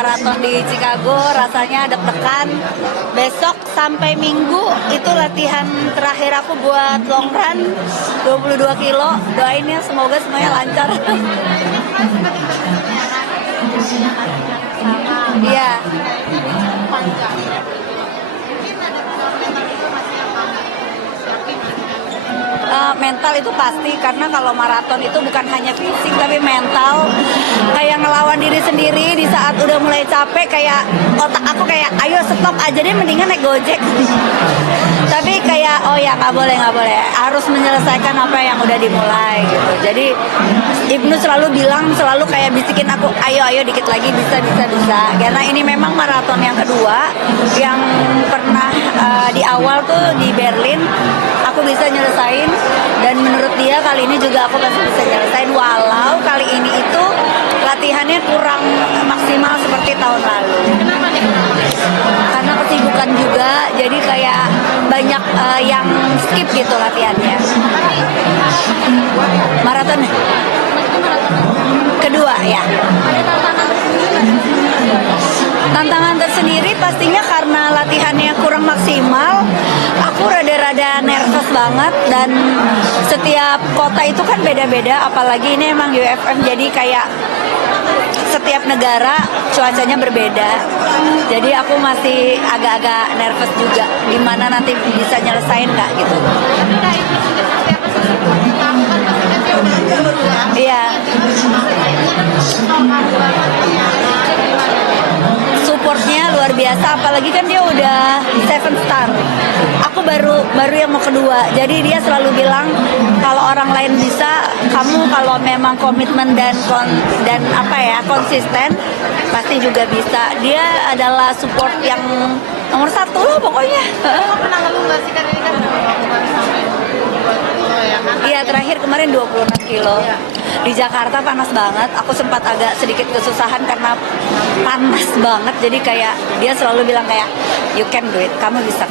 maraton di Chicago, rasanya deg-degan. Besok sampai Minggu itu latihan terakhir aku buat long run 22 kilo. Doain ya, semoga semuanya lancar. Iya. Mental itu pasti, karena kalau maraton itu bukan hanya fisik tapi mental. Kayak ngelawan diri sendiri di saat udah mulai capek, kayak otak aku kayak ayo stop aja deh, mendingan naik gojek. Tapi kayak oh ya nggak boleh, harus menyelesaikan apa yang udah dimulai gitu. Jadi Ibnu selalu bilang, selalu kayak bisikin aku ayo dikit lagi, bisa. Karena ini memang maraton yang kedua. Yang pernah di awal tuh di Berlin aku bisa nyelesain, dan menurut dia kali ini juga aku pasti bisa nyelesain, walau kali ini itu latihannya kurang maksimal seperti tahun lalu. Kenapa nih? Karena kesibukan juga, jadi kayak banyak yang skip gitu latihannya. Maraton kedua ya. Ada Tantangan tersendiri pastinya karena latihannya kurang maksimal. Aku rada-rada nervous banget, dan setiap kota itu kan beda-beda, apalagi ini emang UFM, jadi kayak setiap negara cuacanya berbeda. Jadi aku masih agak-agak nervous juga, gimana nanti bisa nyelesain nggak gitu. Iya. Supportnya luar biasa, apalagi kan dia udah 7 star. Aku baru yang mau kedua, jadi dia selalu bilang kalau orang lain bisa, kamu kalau memang komitmen dan konsisten pasti juga bisa. Dia adalah support yang nomor 1 loh pokoknya. Kamu pernah ngeluh nggak sih, kan ini kan Iya, terakhir kemarin 26 kilo. Di Jakarta panas banget, aku sempat agak sedikit kesusahan karena panas banget. Jadi kayak dia selalu bilang kayak you can do it, kamu bisa.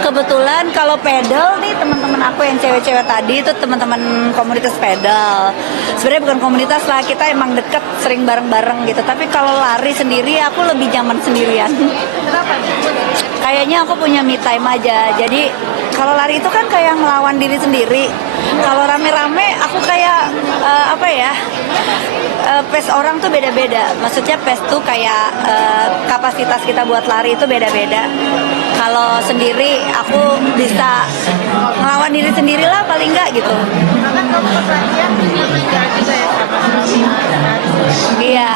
Kebetulan kalau pedal nih, teman-teman aku yang cewek-cewek tadi itu teman-teman komunitas pedal. Sebenarnya bukan komunitas lah, kita emang deket, sering bareng-bareng gitu. Tapi kalau lari sendiri aku lebih nyaman sendirian. kenapa nih? Kayaknya aku punya me time aja. Jadi kalau lari itu kan kayak ngelawan diri sendiri. Kalau rame-rame aku kayak pace orang tuh beda-beda. Maksudnya pace tuh kayak kapasitas kita buat lari itu beda-beda. Kalau sendiri aku bisa ngelawan diri sendiri lah paling enggak gitu. Bahkan kamu pas latihan juga juga ya sama Iya,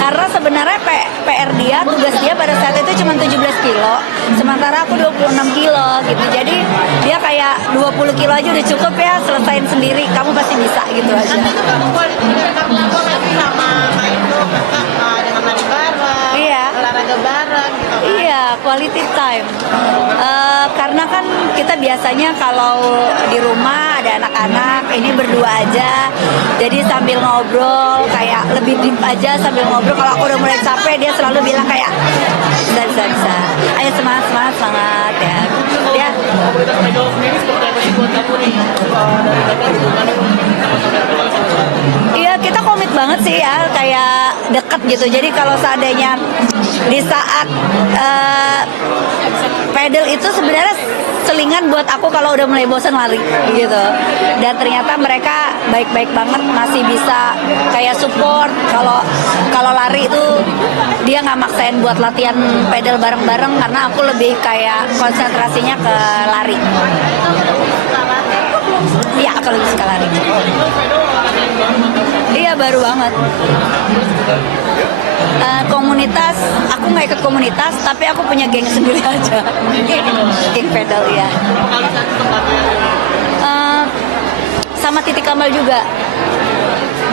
karena sebenarnya PR dia, tugas dia pada saat itu cuma 17 kilo, sementara aku 26 kilo gitu. Jadi dia kayak 20 kilo aja udah cukup ya, selesain sendiri, kamu pasti bisa gitu aja. Nanti itu kamu sama main tuh dengan lari bareng, Iya. olahraga bareng gitu. Iya, quality time. Karena kan kita biasanya kalau di rumah ada anak-anak, ini berdua aja. Jadi sambil ngobrol, kayak lebih deep aja sambil ngobrol. Kalau aku udah mulai capek, dia selalu bilang kayak bisa. Ayo semangat ya. Ya. Komunitas pedal sendiri seperti apa sih buat kamu nih? Dari Bapak hubungannya sama saudara sama Iya, kita komit banget sih ya, kayak deket gitu. Jadi kalau seandainya di saat pedal itu sebenarnya selingan buat aku kalau udah mulai bosan lari gitu. Dan ternyata mereka baik-baik banget, masih bisa kayak support. Kalau lari itu dia nggak maksain buat latihan pedal bareng-bareng, karena aku lebih kayak konsentrasinya ke lari. Iya, aku lebih suka lari. Iya, baru banget. Komunitas, aku nggak ikut komunitas, tapi aku punya geng sendiri aja. Geng pedal ya. Sama Titik Kamal juga.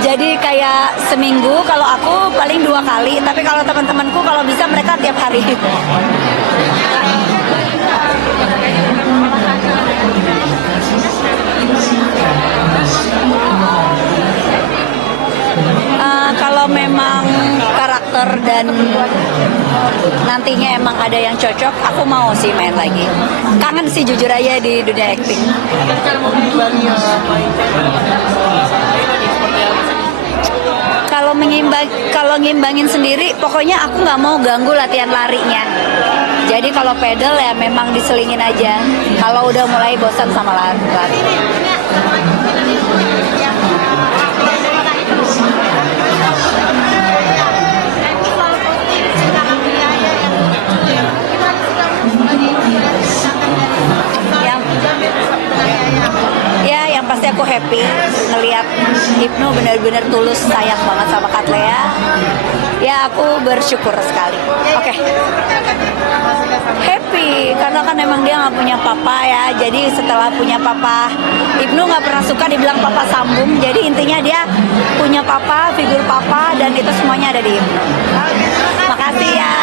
Jadi kayak seminggu, kalau aku paling 2 kali, tapi kalau teman-temanku kalau bisa mereka tiap hari. Kalau memang karakter dan nantinya emang ada yang cocok, aku mau sih main lagi. Kangen sih jujur aja di dunia acting. Kan cara mau kembali main pedal lagi seperti apa sih? kalau ngimbangin sendiri, pokoknya aku nggak mau ganggu latihan larinya. Jadi kalau pedal ya memang diselingin aja. Kalau udah mulai bosan sama lari. Yang ya yang pasti aku happy ngelihat Ibnu benar-benar tulus sayang banget sama Katlea. Ya aku bersyukur sekali. Oke. Happy karena kan emang dia nggak punya papa ya. Jadi setelah punya papa, Ibnu nggak pernah suka dibilang papa sambung. Jadi intinya dia punya papa, figur papa, dan itu semuanya ada di Ibnu. Makasih ya.